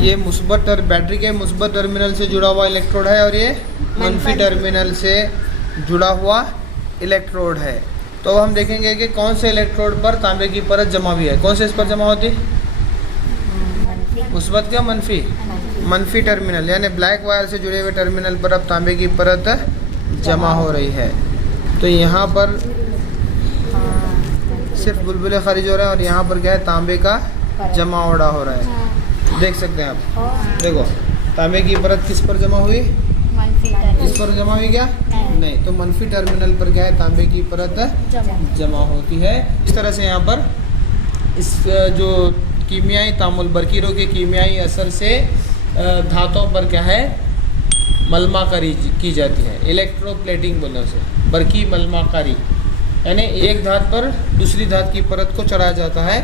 ये बैटरी के मुस्बत टर्मिनल से जुड़ा हुआ इलेक्ट्रोड है और ये मनफी टर्मिनल से जुड़ा हुआ इलेक्ट्रोड है। तो हम देखेंगे कि कौन से इलेक्ट्रोड पर तांबे की परत जमा हुई है। कौन से इस पर जमा होती? मुस्बत क्या मनफी? मनफी टर्मिनल यानी ब्लैक वायर से जुड़े हुए टर्मिनल पर अब तांबे की परत जमा हो रही है। तो यहाँ पर सिर्फ बुलबुले खारिज हो रहे हैं और यहाँ पर क्या है, तांबे का जमावड़ा हो रहा है। देख सकते हैं आप, देखो तांबे की परत किस पर जमा हुई? इस पर जमा हुई क्या? नहीं। तो मनफी टर्मिनल पर क्या है, तांबे की परत जमा होती है। इस तरह से यहाँ पर इस जो कीमियाई तामुल बरकीरों के कीमियाई असर से धातुओं पर क्या है, मलमाकारी की जाती है। इलेक्ट्रोप्लेटिंग बोलने से बरकी मलमाकारी, यानी एक धात पर दूसरी धात की परत को चढ़ाया जाता है